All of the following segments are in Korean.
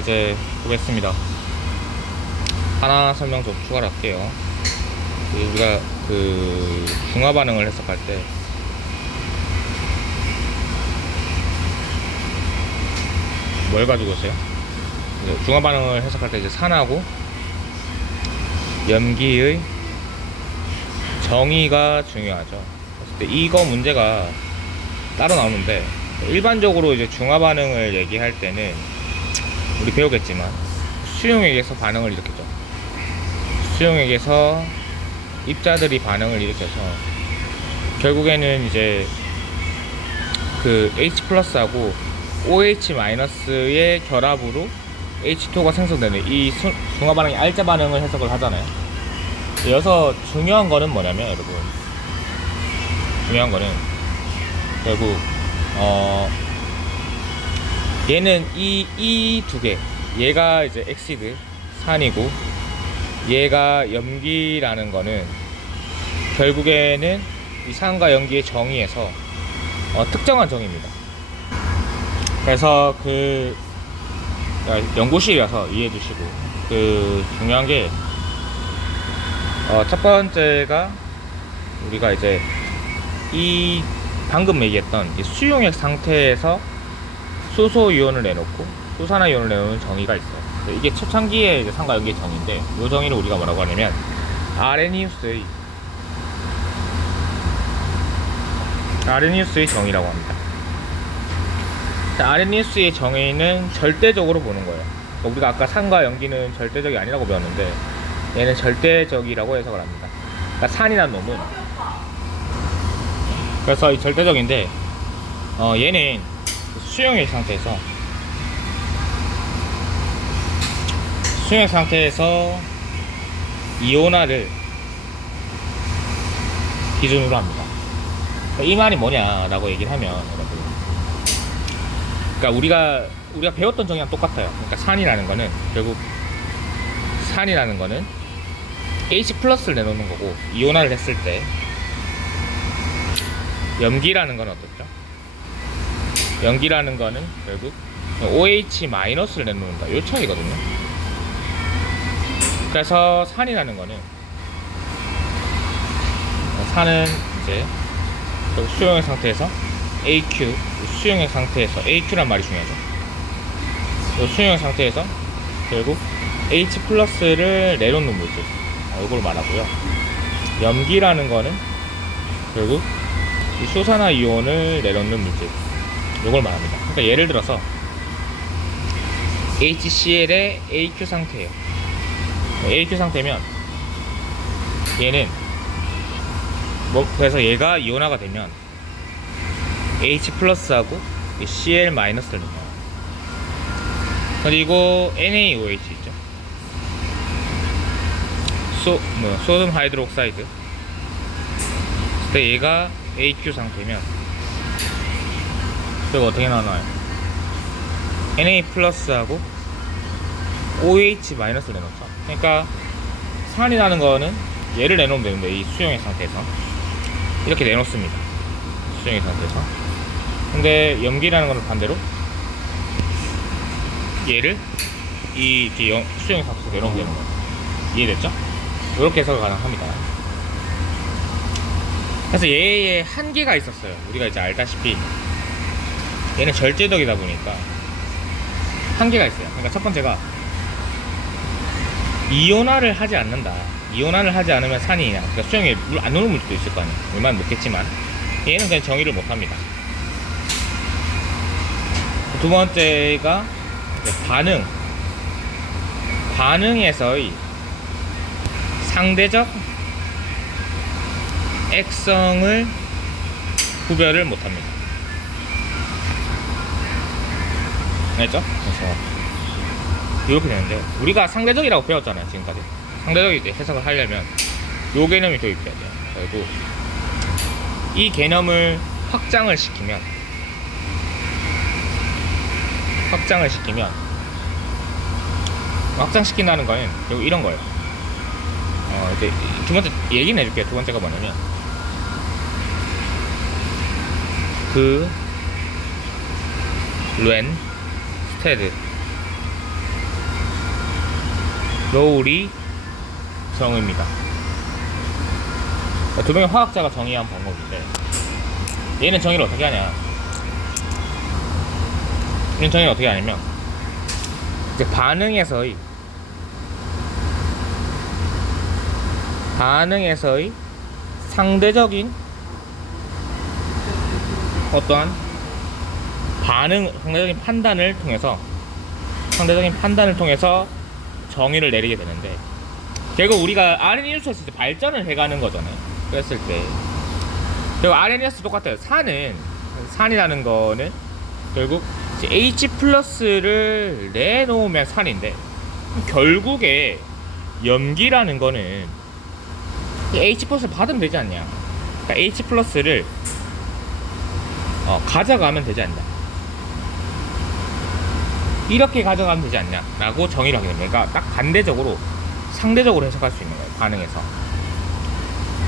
이제 보겠습니다. 하나 설명 좀 추가를 할게요. 우리가 그 중화 반응을 해석할 때 뭘 가지고 있어요? 중화 반응을 해석할 때 이제 산하고 염기의 정의가 중요하죠. 그래서 이거 문제가 따로 나오는데, 일반적으로 이제 중화 반응을 얘기할 때는 우리 배우겠지만 수용액에서 반응을 일으키죠. 수용액에서 입자들이 반응을 일으켜서 결국에는 이제 그 H 플러스하고 OH 마이너스의 결합으로 H2가 생성되는 이 중화 반응의 알자 반응을 해석을 하잖아요. 여기서 중요한 거는 뭐냐면, 여러분, 중요한 거는 결국 얘는 이 두 개, 얘가 이제 엑시드 산이고 얘가 염기라는 거는 결국에는 이 산과 염기의 정의에서 특정한 정의입니다. 그래서 그 연구실이라서 이해해 주시고, 그 중요한 게 첫 번째가 우리가 이제 이 방금 얘기했던 이 수용액 상태에서 수소 이온을 내놓고 수산화 이온을 내놓는 정의가 있어요. 이게 초창기의 이제 산과 염기의 정의인데, 이 정의를 우리가 뭐라고 하냐면 아레니우스의 정의라고 합니다. 아레니우스의 정의는 절대적으로 보는 거예요. 우리가 아까 산과 염기는 절대적이 아니라고 배웠는데, 얘는 절대적이라고 해석을 합니다. 그러니까 산이라는 놈은, 그래서 이 절대적인데, 얘는 수용액 상태에서 이온화를 기준으로 합니다. 이 말이 뭐냐라고 얘기를 하면, 여러분, 그러니까 우리가 배웠던 정의랑 똑같아요. 그러니까 산이라는 거는 H 플러스를 내놓는 거고, 이온화를 했을 때 염기라는 건 어떻죠? 염기라는 거는 결국 OH 마이너스를 내놓는다, 요 차이거든요. 그래서 산이라는 거는, 산은 이제 수용액 상태에서 AQ, 수용액 상태에서 AQ란 말이 중요하죠. 수용액 상태에서 결국 H 플러스를 내놓는 물질, 이걸 말하고요. 염기라는 거는 결국 이 수산화 이온을 내놓는 물질, 이걸 말합니다. 그러니까 예를 들어서 HCl의 AQ 상태예요. AQ 상태면 얘는 그래서 얘가 이온화가 되면 H 플러스하고 Cl 마이너스를 넣어요. 그리고 NaOH 있죠. 소듐 하이드로옥사이드. 그때 얘가 AQ 상태면 그리고 어떻게 나와요? Na 플러스하고 OH 마이너스를 내놓죠. 그러니까 산이라는 거는 얘를 내놓으면 되는데, 이 수용액 상태에서 이렇게 내놓습니다. 수용액 상태에서. 근데 염기라는 거는 반대로 얘를 이 수용액 상태에서 내놓으면 되는 거예요. 이해됐죠? 이렇게 해석이 가능합니다. 그래서 얘의 한계가 있었어요. 우리가 이제 알다시피 얘는 절제적이다 보니까 한계가 있어요. 그러니까 첫 번째가 이온화를 하지 않는다. 이온화를 하지 않으면 산이, 그러니까 수용에 물 안 넣는 물질도 있을 거 아니에요. 얼마나 넣겠지만 얘는 그냥 정의를 못 합니다. 두 번째가 반응에서의 상대적 액성을 구별을 못 합니다. 알죠? 그래서 이렇게 되는데, 우리가 상대적이라고 배웠잖아요, 지금까지. 상대적이 해석을 하려면 요 개념이 도입돼야 돼요. 그리고 이 개념을 확장을 확장시킨다는 거는 결국 이런 거예요. 이제 두 번째 얘기는 해줄게요. 두 번째가 뭐냐면, 그 렌 스테드 로우리 정의입니다. 두 명의 화학자가 정의한 방법인데, 얘는 정의를 어떻게 하냐, 얘는 정의를 어떻게 하냐면, 이제 반응에서의 상대적인 어떠한 상대적인 판단을 통해서 정의를 내리게 되는데, 결국 우리가 RNA 했을 때 발전을 해가는 거잖아요. 그랬을 때 결국 RNA도 똑같아요. 산이라는 거는 결국 이제 H 플러스를 내놓으면 산인데, 결국에 염기라는 거는 H 플러스를 받으면 되지 않냐. 그러니까 H 플러스를 가져가면 되지 않냐, 이렇게 가져가면 되지 않냐 라고 정의를 하게 됩니다. 그러니까 딱 반대적으로, 상대적으로 해석할 수 있는 거예요, 반응에서.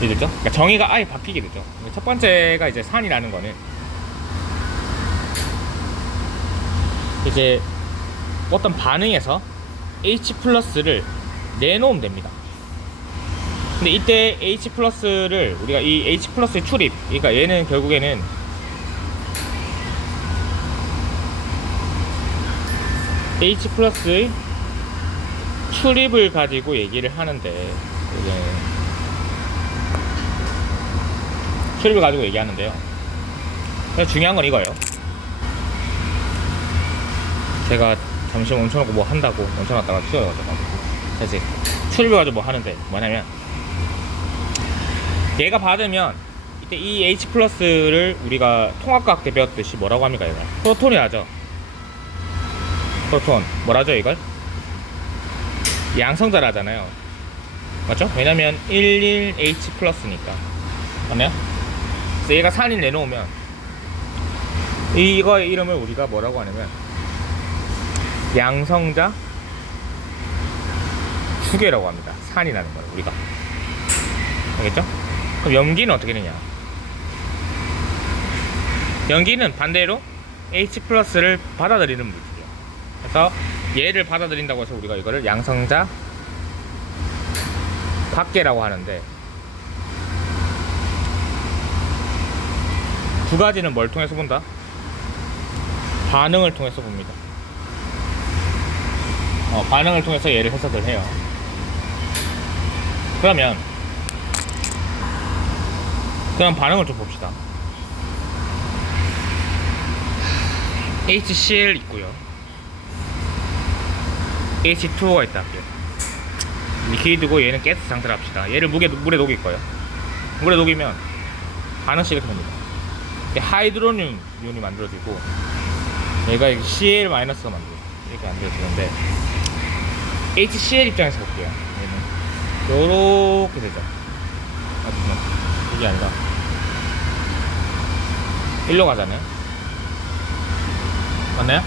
이해됐죠? 그러니까 정의가 아예 바뀌게 되죠. 첫 번째가 이제 산이라는 거는 이제 어떤 반응에서 H 플러스를 내놓으면 됩니다. 근데 이때 H 플러스를 우리가 이 H 플러스의 출입, 그러니까 얘는 결국에는 H 플러스의 출입을 가지고 얘기를 하는데, 출입을 가지고 얘기하는데요. 중요한 건 이거예요. 제가 잠시 멈춰놓고 뭐 한다고 멈춰놨다가 튀어가지고, 그래서 출입을 가지고 뭐 하는데, 뭐냐면 얘가 받으면 이때 이 H 플러스를 우리가 통합과학 때 배웠듯이 뭐라고 합니까? 이거 프로톤이 하죠. 프로톤 뭐라죠 이걸? 양성자를 하잖아요. 맞죠? 왜냐면 11H 플러스니까. 맞나요? 그래서 얘가 산을 내놓으면 이거 이름을 우리가 뭐라고 하냐면 양성자 수계라고 합니다. 산이라는 걸 우리가. 알겠죠? 그럼 염기는 어떻게 되냐? 염기는 반대로 H 플러스를 받아들이는 물질이에요. 그래서 얘를 받아들인다고 해서 우리가 이거를 양성자 밖에라고 하는데, 두 가지는 뭘 통해서 본다? 반응을 통해서 봅니다. 반응을 통해서 얘를 해석을 해요. 그럼 반응을 좀 봅시다. HCl 있고요, H2O가 있다 할게요. 리퀴드고 얘는 가스 상태로 합시다. 얘를 물에 녹일 거예요. 물에 녹이면 반응식 이렇게 됩니다. 하이드로늄 이온이 만들어지고, 얘가 Cl-가 만들어져요. 이렇게 만들어지는데, HCl 입장에서 볼게요. 얘는 요렇게 되죠. 이게 아니라 일로 가잖아요. 맞나요?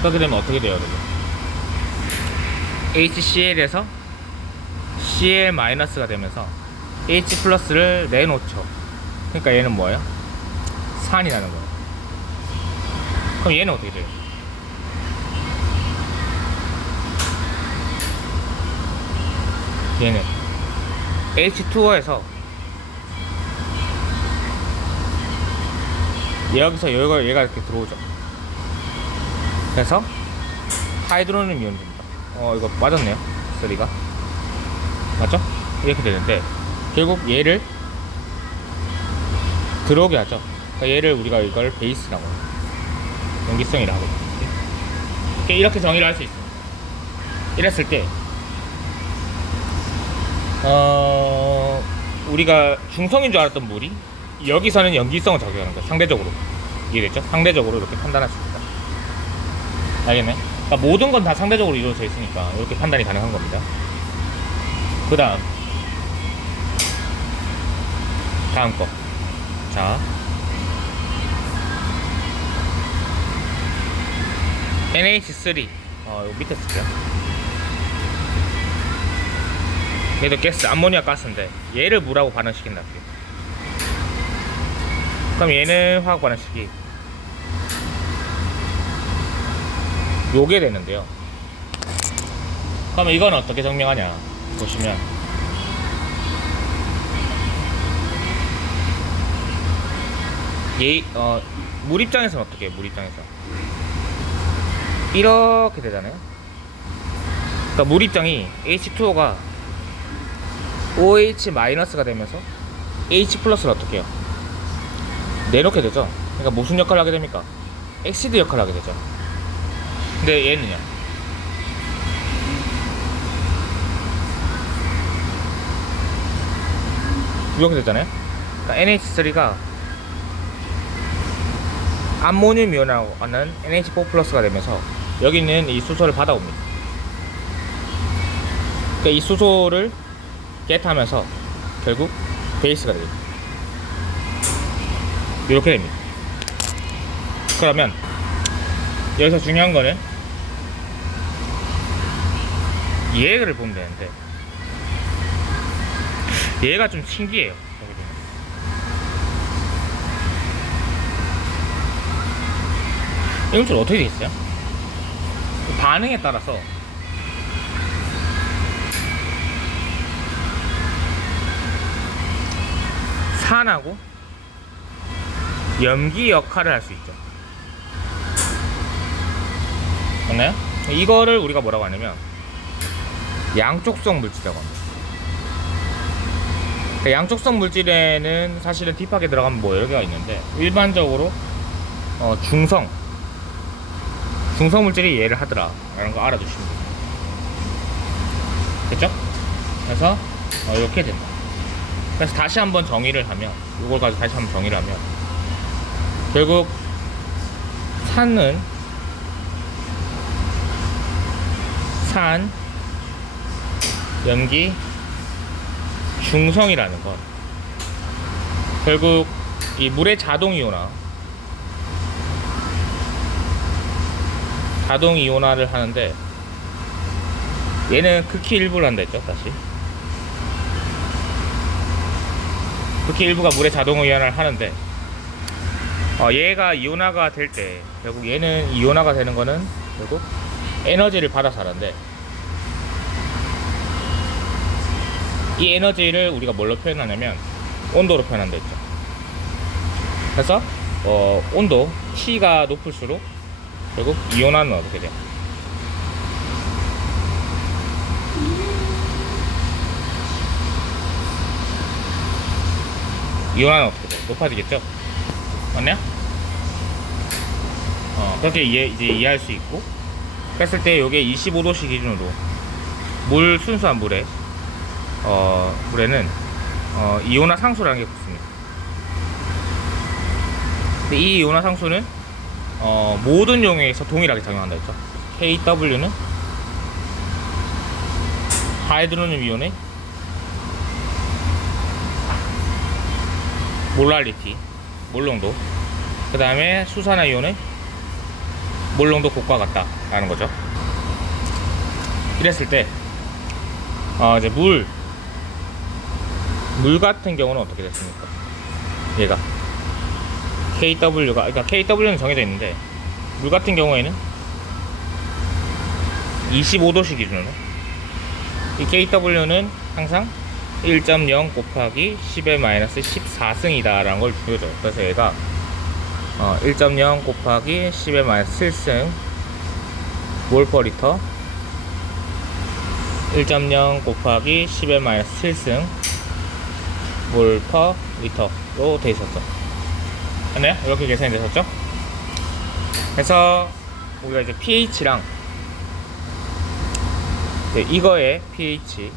그렇게 되면 어떻게 돼요, 여러분? HCl에서 Cl-가 되면서 H 플러스를 내놓죠. 그러니까 얘는 뭐예요? 산이라는 거예요. 그럼 얘는 어떻게 돼요? 얘는 H2O에서 여기서 얘가 이렇게 들어오죠. 그래서 하이드로늄 이온이 됩니다. 이거 맞았네요. 3가 맞죠? 이렇게 되는데, 결국 얘를 들어오게 하죠. 그러니까 얘를 우리가 이걸 베이스라고 해요. 염기성이라고 하거든요. 이렇게 정의를 할 수 있습니다. 이랬을 때 우리가 중성인 줄 알았던 물이 여기서는 염기성을 적용하는 거예요. 상대적으로. 이해됐죠? 상대적으로 이렇게 판단할 수 있다. 알겠네? 그러니까 모든 건 다 상대적으로 이루어져 있으니까 이렇게 판단이 가능한 겁니다. 그 다음 거. 자, NH3. 이거 밑에 쓸게요. 얘도 가스, 암모니아 가스인데 얘를 물하고 반응시킨다. 그럼 얘는 화학 반응식이 요게 되는데요. 그러면 이건 어떻게 증명하냐 보시면, 물 입장에서는 어떻게 해요? 물 입장에서 이렇게 되잖아요. 그러니까 물 입장이 H2O가 OH-가 되면서 H 플러스를 어떻게 해요? 내놓게 되죠. 그러니까 무슨 역할을 하게 됩니까? 엑시드 역할을 하게 되죠. 근데 얘는요, 이렇게 되잖아요. 그러니까 NH3가 암모늄 이온하고 하는 NH4 플러스가 되면서 여기 있는 이 수소를 받아옵니다. 그러니까 이 수소를 겟하면서 결국 베이스가 됩니다. 이렇게 됩니다. 그러면 여기서 중요한 거는 얘를 보면 되는데, 얘가 좀 신기해요. 이건 좀 어떻게 돼 있어요? 반응에 따라서 산하고 염기 역할을 할 수 있죠. 맞나요? 이거를 우리가 뭐라고 하냐면 양쪽성 물질이라고 합니다. 그러니까 양쪽성 물질에는 사실은 딥하게 들어가면 뭐 여러 개가 있는데, 일반적으로 중성 물질이 얘를 하더라 라는 거 알아두시면 돼요. 됐죠? 그래서 이렇게 된다. 그래서 다시 한번 정의를 하면, 이걸 가지고 다시 한번 정의를 하면, 결국 산은 산, 염기, 중성이라는 건 결국 이 물의 자동 이온화를 하는데, 얘는 극히 일부를 한다 했죠. 다시 극히 일부가 물의 자동 이온화를 하는데, 얘가 이온화가 될 때 결국 얘는 이온화가 되는 거는 결국 에너지를 받아서 하는데, 이 에너지를 우리가 뭘로 표현하냐면 온도로 표현한다 했죠. 그래서 온도 T가 높을수록 결국 이온화는 어떻게 돼요? 이온화는 어떻게 돼요? 높아지겠죠? 맞나요? 그렇게 이제 이해할 수 있고, 그랬을 때 요게 25도씨 기준으로 순수한 물에는 이온화 상수라는 게 붙습니다. 근데 이 이온화 상수는 모든 용액에서 동일하게 작용한다 했죠. KW는 하이드로늄 이온의 몰랄리티, 몰농도, 그 다음에 수산화 이온의 몰농도 곱과 같다 라는 거죠. 이랬을 때 이제 물 같은 경우는 어떻게 됐습니까? 얘가 그러니까 KW는 정해져 있는데, 물 같은 경우에는 25도씨 기준으로 이 KW는 항상 1.0 곱하기 10의 마이너스 14승이다 라는 걸 주죠. 그래서 얘가 1.0 곱하기 10의 마이너스 7승 몰 퍼 리터, 1.0 곱하기 10의 마이너스 7승 몰 퍼 리터로 돼 있었죠. 맞나요? 이렇게 계산이 되셨죠? 그래서 우리가 이제 pH랑 이거의 pH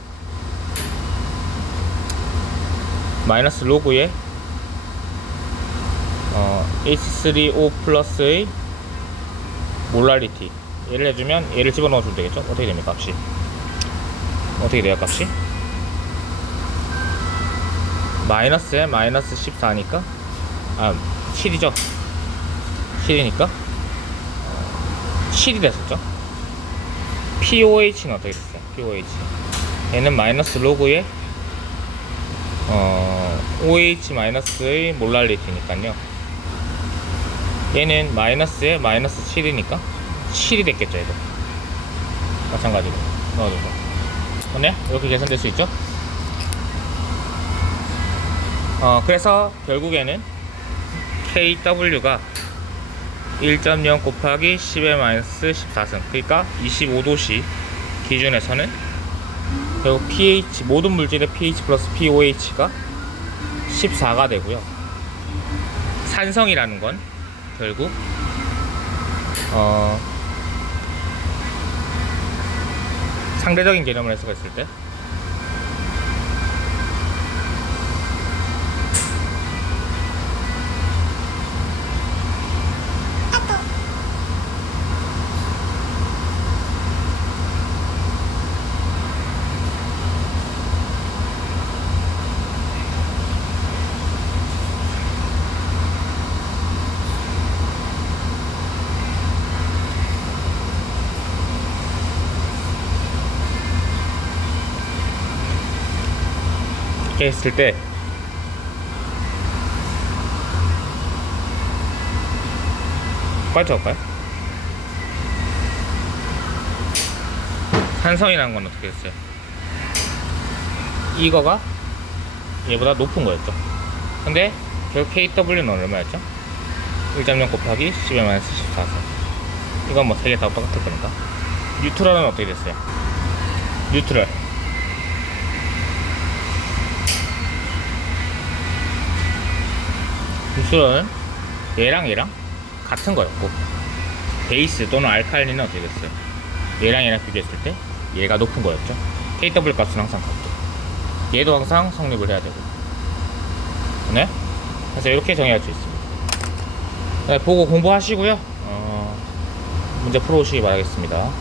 마이너스 로그의 H3O 플러스의 몰랄리티 얘를 해주면 얘를 집어넣어주면 되겠죠? 어떻게 됩니까? 값이 어떻게 돼요? 값이 마이너스에 마이너스 14니까 7이죠. 7이니까 7이 됐었죠. POH는 어떻게 됐어요? POH 얘는 마이너스 로그의 OH 마이너스의 몰랄리티니까요. 얘는 마이너스에 마이너스 7이니까 7이 됐겠죠. 얘도 마찬가지로 넣어줘서. 네? 이렇게 계산될 수 있죠? 그래서 결국에는 KW가 1.0 곱하기 10의 마이너스 14승, 그러니까 25도씨 기준에서는 결국 pH, 모든 물질의 pH 플러스 pOH가 14가 되고요. 산성이라는 건 결국 상대적인 개념을 해석했을 때 이렇게 했을 때 빨리 적을까요? 산성이라는 건 어떻게 됐어요? 이거가 얘보다 높은 거였죠. 근데 결국 KW는 얼마였죠? 1.0 곱하기 10의 마이너스 14선. 이건 뭐 3개 다 똑같을 거니까. 뉴트럴은 어떻게 됐어요? 뉴트럴 뉴트럴은 얘랑 같은 거였고, 베이스 또는 알칼리는 어떻게 됐어요? 얘랑 비교했을 때 얘가 높은 거였죠. KW 값은 항상 같고, 얘도 항상 성립을 해야 되고. 네? 그래서 이렇게 정의할 수 있습니다. 네, 보고 공부하시고요. 문제 풀어오시기 바라겠습니다.